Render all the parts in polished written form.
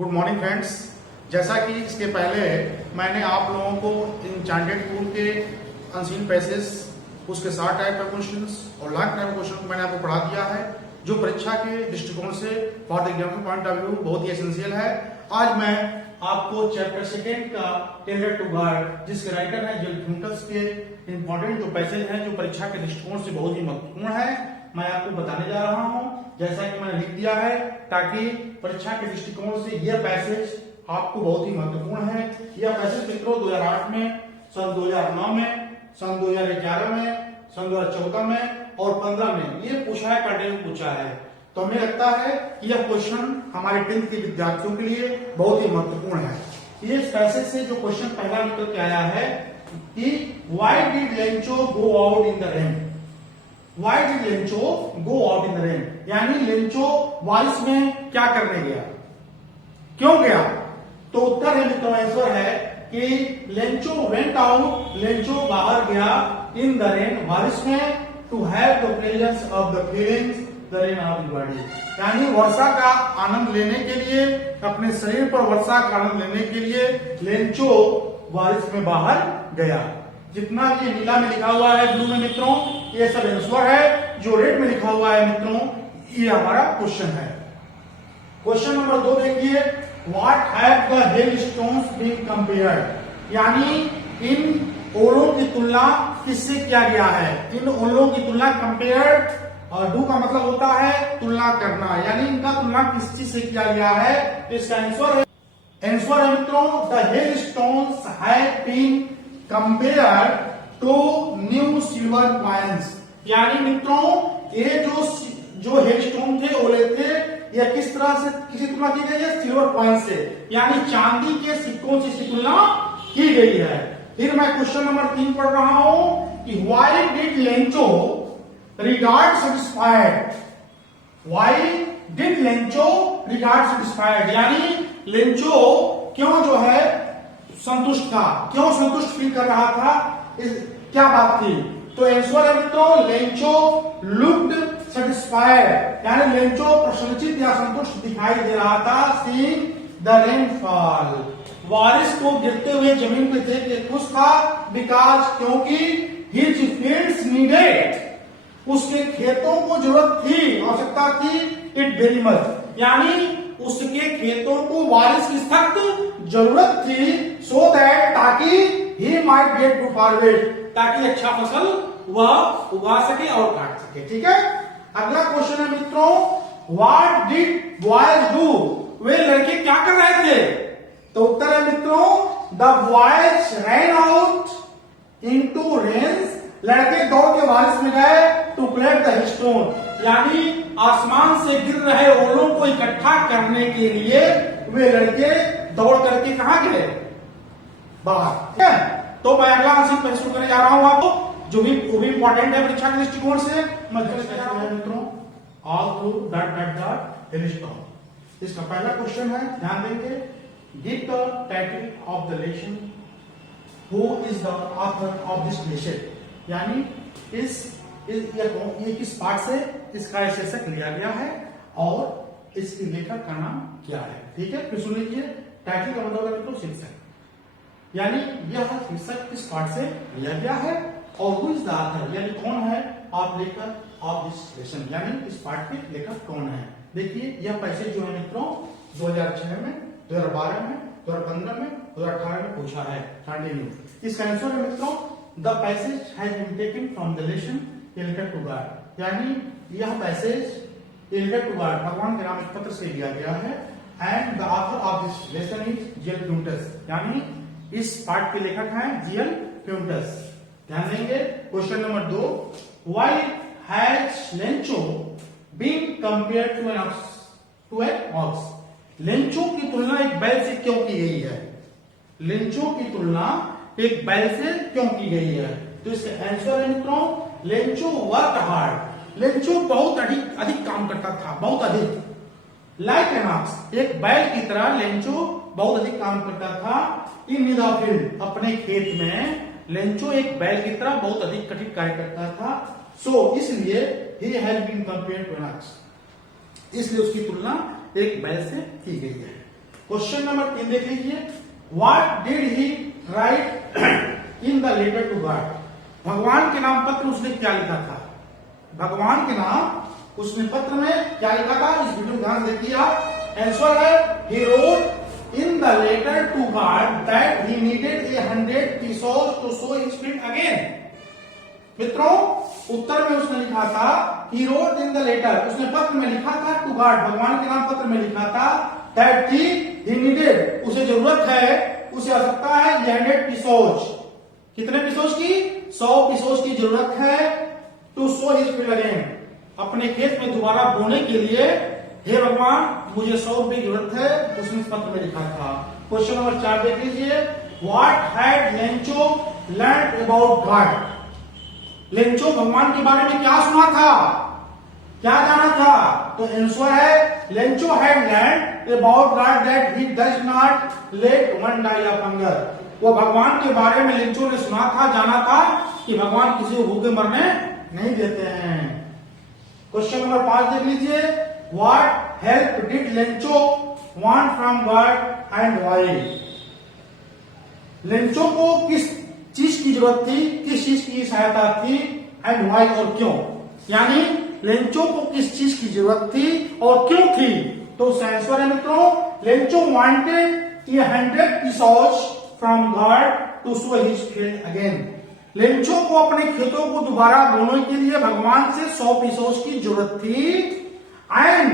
Good morning friends. जैसा कि इसके पहले मैंने आप लोगों को इंचार्टेड पूल के अनसीन पैसेज, उसके 60 टाइप का क्वेश्चंस और लाख टाइप क्वेश्चन को मैंने आपको पढ़ा दिया है, जो परीक्षा के दृष्टिकोण से for the exam point of view बहुत ही एसेंशियल है। आज मैं आपको चैप्टर सेकेंड का टेलर टू गार्ड, जिसके राइटर है जिल फ्यूंटस के इंपॉर्टेंट जो पैसेज हैं जो परीक्षा के दृष्टिकोण से बहुत ही महत्वपूर्ण है, मैं आपको बताने जा रहा हूं। जैसा कि मैंने लिख दिया है, ताकि परीक्षा के दृष्टिकोण से यह पैसेज आपको बहुत ही महत्वपूर्ण है। यह पैसेज मित्रों 2008 में, सन 2009 में, सन 2011 में, सन 2014 में और 15 में ये पूछा है, कंटिन्यू पूछा है। तो हमें लगता है कि यह क्वेश्चन हमारे 10th के विद्यार्थियों के लिए बहुत ही महत्वपूर्ण है। ये इस पैसेज से जो क्वेश्चन पहला निकल के आया है कि why did Lencho go out in the rain. Why did Lencho go out in the rain, यानी लेंचो बारिश में क्या करने गया, क्यों गया। तो उत्तर है मित्रों, आंसर है कि लेंचो वेंट आउट, लेंचो बाहर गया इन द रेन, बारिश में, to have the pleasures of the feelings the rain of the body, यानी वर्षा का आनंद लेने के लिए, अपने शरीर पर वर्षा का आनंद लेने के लिए लेंचो बारिश में बाहर गया। जितना भी ये नीला में लिखा हुआ है, ब्लू में मित्रों, ये सब आंसर है। जो रेड में लिखा हुआ है मित्रों, ये हमारा क्वेश्चन है। क्वेश्चन नंबर 2 देखिए, what have the hail stones been compared, यानी इन ओलों की तुलना किससे किया गया है। इन ओलों की तुलना कंपेयर्ड, और डू का मतलब होता है तुलना करना, यानी इनका तुलना किस चीज से किया गया है। तो इसका आंसर है मित्रों, the hail stones have been compared to new silver coins, यानी मित्रों ये जो हेलस्टोन थे, ओले थे, यह किस तरह से किसी तुलना की गई है, सिल्वर कॉइन से, यानी चांदी के सिक्कों से इसकी तुलना की गई है। फिर मैं क्वेश्चन नंबर 3 पढ़ रहा हूं कि why did Lencho regard satisfied, why did Lencho regard satisfied, यानी लेंचो क्यों जो है संतुष्ट था, क्यों संतुष्ट फील कर रहा था, क्या बात थी। तो आंसर है मित्रों, लेंचो लुक्ड सेटिस्फाइड, यानी लेंचो प्रसन्नचित या संतुष्ट दिखाई दे रहा था। सीइंग द रेनफॉल, बारिश को गिरते हुए जमीन पे देख के खुश था। बिकॉज, क्योंकि हिज फील्ड्स नीडेड, उसके खेतों को जरूरत थी, आवश्यकता थी, इट वेरी मच, यानी उसके खेतों को बारिश की सख्त जरूरत थी। सो दैट, ताकि he might get to harvest, ताकि अच्छा फसल वह उगा सके और काट सके। ठीक है। अगला क्वेश्चन है मित्रों, व्हाट डिड बॉयज डू, वे लड़के क्या कर रहे थे। तो उत्तर है मित्रों, the boys ran out into rains, लड़के दौड़ के बारिश में गए, टू कलेक्ट द स्टोन, यानी आसमान से गिर रहे ओलों को इकट्ठा करने के लिए वे लड़के दौड़ करके कहां गए, बाहर। ठीक है। तो मैं अगला आंसर शुरू करने जा रहा हूं आपको, जो भी इंपॉर्टेंट है परीक्षा के दृष्टिकोण से। मित्रों, all through dot dot dot hailstone, इसका पहला क्वेश्चन है, ध्यान देंगे, give the title of the lesson, who is the author of this lesson, यानी ये किस पाठ से इसका शीर्षक लिया गया है और इसके लेखक का नाम क्या है। ठीक है, फिर सुन लीजिए, टाइटल का मतलब है तो शीर्षक, यानी यह शीर्षक किस पाठ से लिया गया है और हु इज द ऑथर, यानी कौन है आप लेखक ऑफ दिस लेसन, यानी इस पाठ के लेखक कौन है। देखिए, यह पैसेज जो है मित्रों 2006 में, 2012 में, 2015 में, 2018 में पूछा है। कंटिन्यू, इसका आंसर है मित्रों, the passage has been taken from the lesson a letter to God, यानी यह passage a letter to God, भगवान के नाम एक पत्र से लिया गया है। And the author of this lesson is Gil Fuentes, यानी इस पाठ के लेखक हैं जिल फ्यूंटस। ध्यान देंगे। Question number 2, why has Lencho been compared to an ox, Lencho की तुलना एक बैल से क्यों की गई है, लेंचो की तुलना एक बैल से क्यों की गई है। तो इसका आंसर है मित्रों, लेंचो वर्क हार्ड, लेंचो बहुत अधिक काम करता था, बहुत अधिक। लाइक एन ऑक्स, एक बैल की तरह लेंचो बहुत अधिक काम करता था। इन द फील्ड, अपने खेत में लेंचो एक बैल की तरह बहुत अधिक कठिन कार्य करता था। सो इसलिए he has been compared to an ox, इसलिए उसकी तुलना एक बैल से की गई है। क्वेश्चन नंबर 3 देख लीजिए, what did he write in the letter to God. भगवान के नाम पत्र उसने क्या लिखा था? भगवान के नाम उसने पत्र में क्या लिखा था? इस वीडियो में ध्यान से देखिए आप। आंसर है he wrote in the letter to God that he needed 100 pesos to sow his field again। मित्रों, उत्तर में उसने लिखा था he wrote in the letter, उसने पत्र में लिखा था to God, भगवान के नाम पत्र में लिखा था that he needed, उसे जरूरत है, उसे आवश्यकता है 100 pesos। कितने पिसोस की? 100 पिसोस की जरूरत है to sow his field again, अपने खेत में दोबारा बोने के लिए। हे भगवान, मुझे 100 रुपए की जरूरत है, उसने पत्र में लिखा था। क्वेश्चन नंबर 4 देख लीजिए, what had Lencho learn about God. Lencho भगवान के बारे में क्या सुना था, क्या जाना था? तो आंसर है Lencho had learn about God that he does not let one die of hunger. वो भगवान के बारे में लेंचो ने सुना था, जाना था कि भगवान किसी को भूखे मरने नहीं देते हैं। क्वेश्चन नंबर 5 देख लीजिए, what help did Lencho want from God and why. Lencho को किस चीज की जरूरत थी, किस चीज की सहायता थी, एंड व्हाई और क्यों। यानी लेंचो को किस चीज की जरूरत थी और क्यों थी। तो आंसर है मित्रों, Lencho wanted 100 pesos from God to sow his field again. Lencho को अपने खेतों को दोबारा बोने के लिए भगवान से 100 पिसोस की जरूरत थी, एंड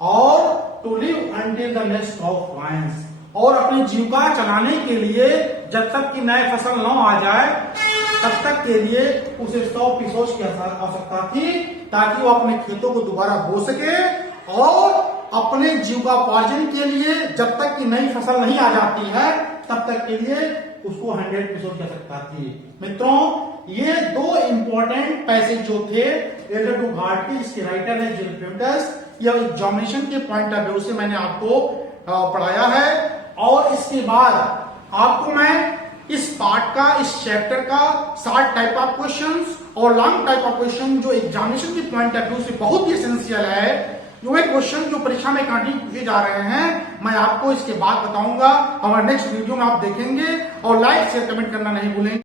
और to live until the next crop vines, और अपनी जीविका चलाने के लिए जब तक कि नए फसल न आ जाए तब तक के लिए उसे 100 पिसोस की आवश्यकता थी, ताकि वो अपने खेतों को दोबारा बो सके और अपने जीविकोपार्जन के लिए जब तक कि नई फसल नहीं आ जाती है तब तक के लिए उसको 100 पिसोस की आवश्यकता थी। मित्रों, ये 2 इंपॉर्टेंट पैसेज जो थे लेटर टू गॉड के, इसके राइटर है जिलफिल्टस। यह एग्जामिनेशन के पॉइंट ऑफ व्यू से मैंने आपको पढ़ाया है, और इसके बाद आपको मैं इस पार्ट का, इस चैप्टर का शॉर्ट टाइप ऑफ क्वेश्चंस और लॉन्ग टाइप ऑफ क्वेश्चन जो एग्जामिनेशन के पॉइंट ऑफ व्यू से बहुत ही एसेंशियल है, जो एक क्वेश्चन जो परीक्षा में कंटिन्यू पूछे जा रहे हैं, मैं आपको इसके बाद बताऊंगा। हमारे नेक्स्ट वीडियो में आप देखेंगे, और लाइक शेयर कमेंट करना नहीं भूलेंगे।